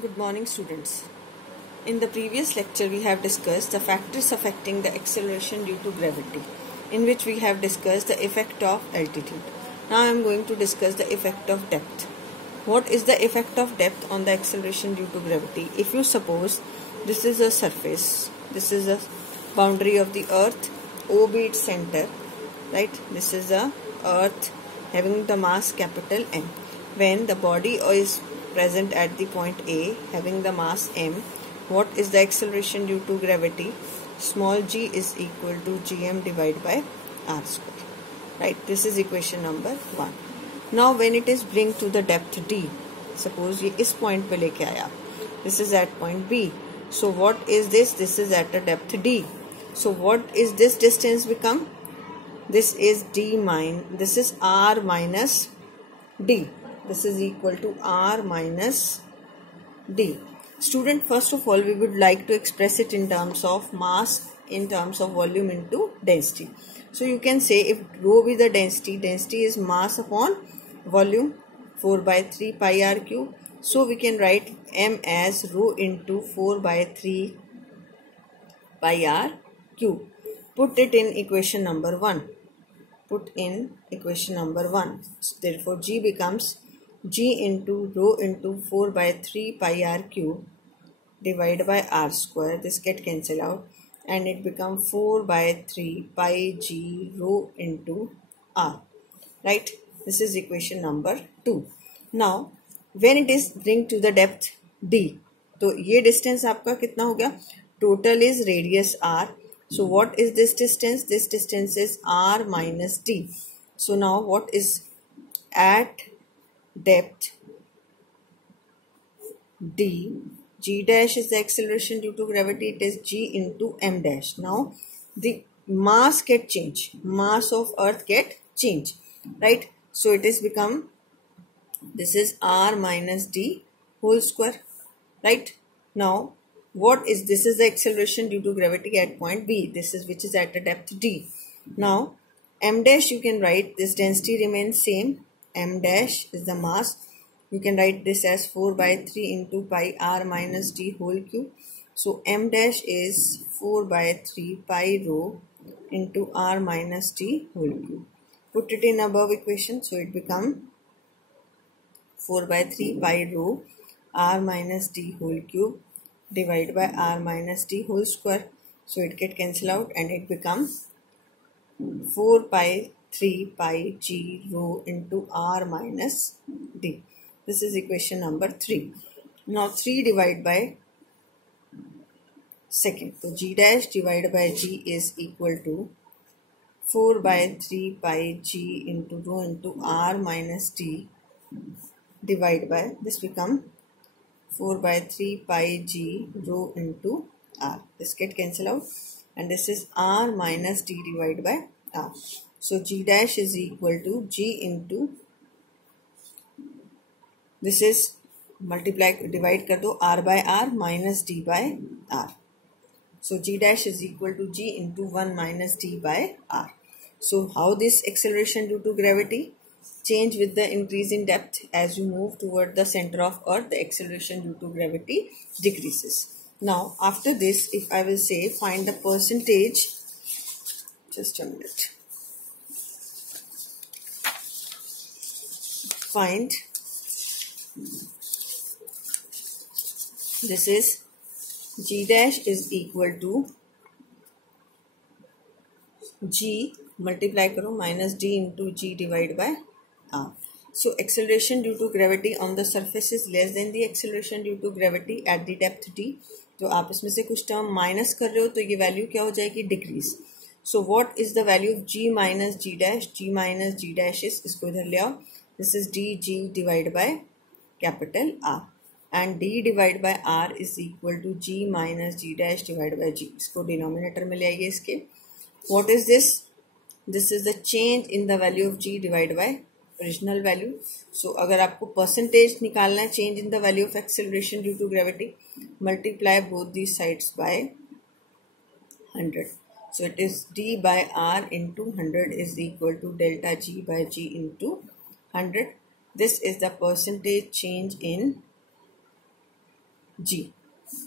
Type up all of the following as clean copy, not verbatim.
Good morning, students. In the previous lecture, we have discussed the factors affecting the acceleration due to gravity, in which we have discussed the effect of altitude. Now I am going to discuss the effect of depth. What is the effect of depth on the acceleration due to gravity? If you suppose this is a surface, this is a boundary of the earth, O be its center, right? This is a earth having the mass capital M. When the body is present at the point A having the mass M, what is the acceleration due to gravity? Small g is equal to gm divided by r square. Right, this is equation number 1. Now when it is bring to the depth d, suppose ये इस point पे लेके आया, this is at point B. So what is this? This is at a depth d. So what is this distance become? This is this is r minus d. This is equal to r minus d. Student, first of all, we would like to express it in terms of mass, in terms of volume into density. So you can say if rho be the density, density is mass upon volume, 4 by 3 pi r cube. So we can write m as rho into 4 by 3 pi r cube. Put it in equation number 1. Put in equation number 1. Therefore, g becomes g into rho into 4 by 3 pi r cube divided by r square. This get cancelled out and it becomes 4 by 3 pi g rho into r. Right? This is equation number 2. Now, when it is bring to the depth d, तो ये distance आपका कितना हो गया? Total is radius r. So what is this distance? This distance is r minus d. So now what is at depth d? G dash is the acceleration due to gravity. It is g into m dash. Now the mass get change. Mass of earth get change. Right? So it is become, this is r minus d whole square. Right? Now what is this? Is the acceleration due to gravity at point B. This is which is at a depth d. Now m dash, you can write this density remains same. M dash is the mass. You can write this as 4 by 3 into pi r minus d whole cube. So m dash is 4 by 3 pi rho into r minus d whole cube. Put it in above equation. So it become 4 by 3 pi rho r minus d whole cube divided by r minus d whole square. So it get cancelled out and it becomes 4 pi 3 pi g rho into r minus d. This is equation number 3. Now 3 divided by second. So g dash divided by g is equal to 4 by 3 pi g into rho into r minus d divided by, this become 4 by 3 pi g rho into r. This get cancelled out and this is r minus d divided by r. So g dash is equal to g into, this is multiply, divide कर दो r by r minus d by r. So g dash is equal to g into 1 minus d by r. So how this acceleration due to gravity? Change with the increase in depth. As you move toward the center of earth, the acceleration due to gravity decreases. Now after this, if I will say find the percentage, just a minute, find, this is g dash is equal to g multiply करो minus d into g divided by r. So acceleration due to gravity on the surface is less than the acceleration due to gravity at the depth d. तो आप इसमें से कुछ term minus कर रहे हो तो ये वैल्यू क्या हो जाएगी? Decrease. So what is the value of g minus g dash? g minus g dash is, इसको इधर ले आओ, this is d g divide by capital r and d divided by r is equal to g minus g dash divided by g. इसको denominator में ले आइए इसके. What is this? This is the change in the value of g divided by original value. So अगर आपको percentage निकालना है change in the value of acceleration due to gravity, multiply both these sides by 100. So it is d by r into 100 is equal to delta g by g into 100. This is the percentage change in g.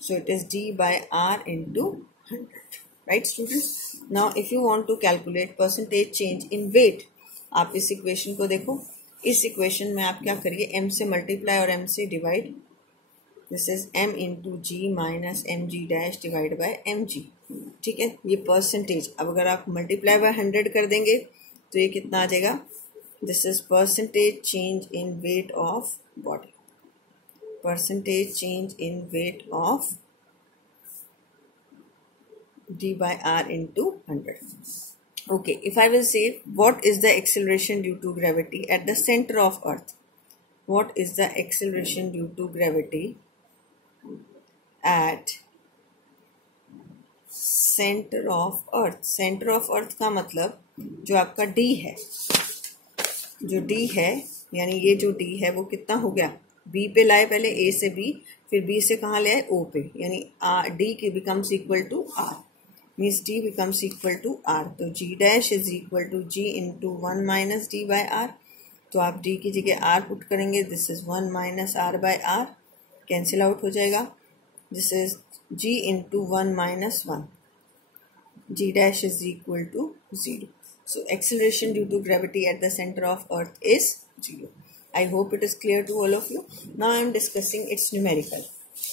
So it is d by r into 100. Right students? Now if you want to calculate percentage change in weight, आप इस equation को देखो. इस equation में आप क्या करिए, m से मल्टीप्लाई और m से divide. This is m into g minus m g dash divide by m g. ठीक है, ये परसेंटेज. अब अगर आप मल्टीप्लाई बाय 100 कर देंगे तो ये कितना आ जाएगा. This is percentage change in weight of body. Percentage change in weight of d by r into 100. Okay, if I will say what is the acceleration due to gravity at the center of earth? What is the acceleration due to gravity at center of earth? Center of earth का मतलब जो आपका d है, जो d है यानी ये जो d है वो कितना हो गया, b पे लाए पहले, a से b, फिर b से कहाँ ले आए, o पे, यानी d की becomes equal to r. Means d becomes equal to r. तो g dash is equal to g into 1 minus d by r. तो आप d की जगह r पुट करेंगे. This is 1 minus r by r. Cancel out हो जाएगा. This is g into 1 minus 1. g dash is equal to 0. So acceleration due to gravity at the center of earth is 0. I hope it is clear to all of you. Now I am discussing its numerical.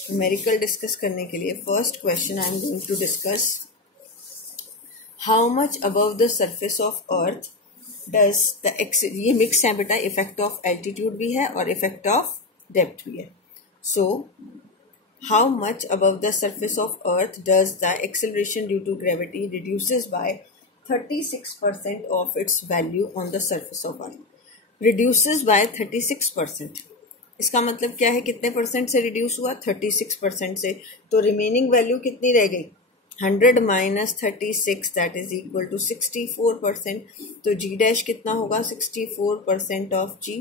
Numerical discuss करने के लिए first question I am going to discuss. How much above the surface of earth does the ये mix है बेटा, effect of altitude भी है और effect of depth भी है. सो how much above the surface of earth does the acceleration due to gravity reduces by 36% of its value on the surface of earth. reduces by 36%. इसका मतलब क्या है, कितने परसेंट से रिड्यूस हुआ, 36% से. तो रिमेनिंग वैल्यू कितनी रह गई, 100 minus 36, that is equal to 64%. तो जी डैश कितना होगा, 64% of G.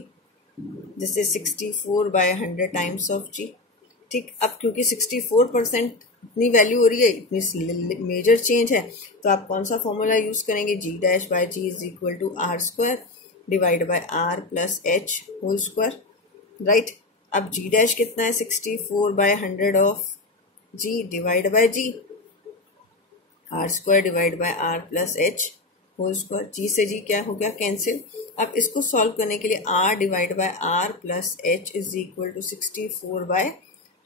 This is 64 by 100 times of G. ठीक, अब क्योंकि 64% इतनी वैल्यू हो रही है, इतनी मेजर चेंज है, तो आप कौन सा फॉर्मूला यूज करेंगे, G dash by G is equal to R square divide by are plus H whole square. Right, अब जी डैश कितना है, 64 by 100 of G divide by G, R square divide by are plus H whole square. G से G क्या हो गया, cancel. अब इसको solve करने के लिए r divide by are plus h is equal to 64 by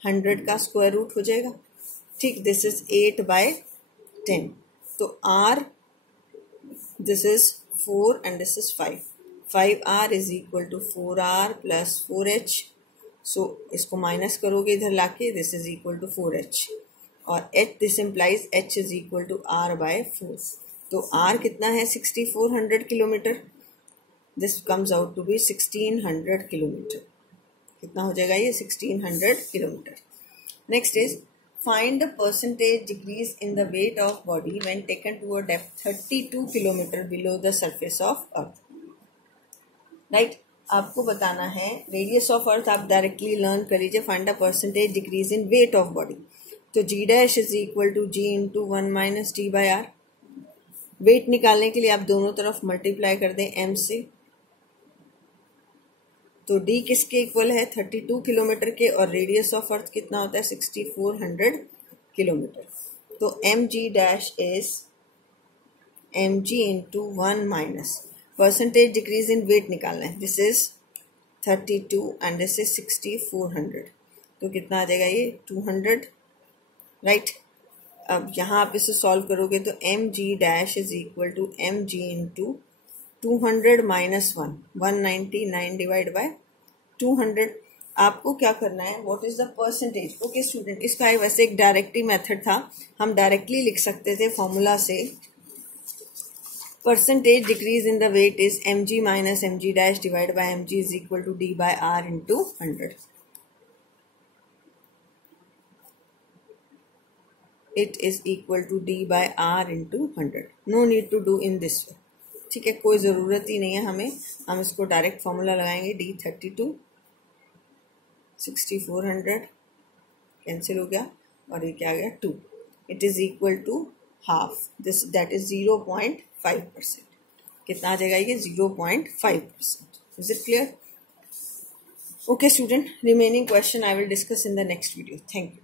100 का स्क्वायर रूट हो जाएगा. ठीक, दिस इज 8 बाय 10. तो r, this is 4 and this is 5. 5r is equal to 4r plus 4h. So इसको माइनस करोगे इधर लाके, this is equal to 4h. और h, this implies h is equal to r by 4. तो r कितना है, 6400 kilometre. This comes out to be 1600 kilometre. कितना हो जाएगा ये, 1600 kilometre. Next is find the percentage decrease in the weight of body when taken to a depth 32 kilometre below the surface of earth. Right, आपको बताना है radius of earth. आप directly learn कर लीजिए. Find the percentage decrease in weight of body. तो G dash is equal to G into 1 minus D by R. Weight निकालने के लिए आप दोनों तरफ मल्टीप्लाई कर दें एम से. तो डी किसके इक्वल है, 32 किलोमीटर के, और रेडियस ऑफ अर्थ कितना होता है, 6400 किलोमीटर. तो m g dash is m g into 1 minus percentage decrease in weight निकालना है. This is 32 and this is 6400. तो कितना आ जाएगा ये, 200. राइट, अब यहाँ आप इसे सॉल्व करोगे तो m g dash is equal to m g into 200 minus 1, 199 divide by 200. आपको क्या करना है, what is the percentage. Okay student, इसका वैसे एक डायरेक्टली मेथड था, हम डायरेक्टली लिख सकते थे फॉर्मूला से. Percentage decrease in the weight is mg minus mg dash divide by mg is equal to d by r into 100. It is equal to d by r into 100. No need to do in this way. ठीक है, कोई ज़रूरत ही नहीं है हमें. हम इसको direct formula लगाएंगे. d32 6400 कैंसिल हो गया और ये क्या आ गया, 2. It is equal to half, this that is 0.5%. कितना आ जाएगा ये, 0.5%. Is it clear. Okay student, remaining question I will discuss in the next video. Thank you.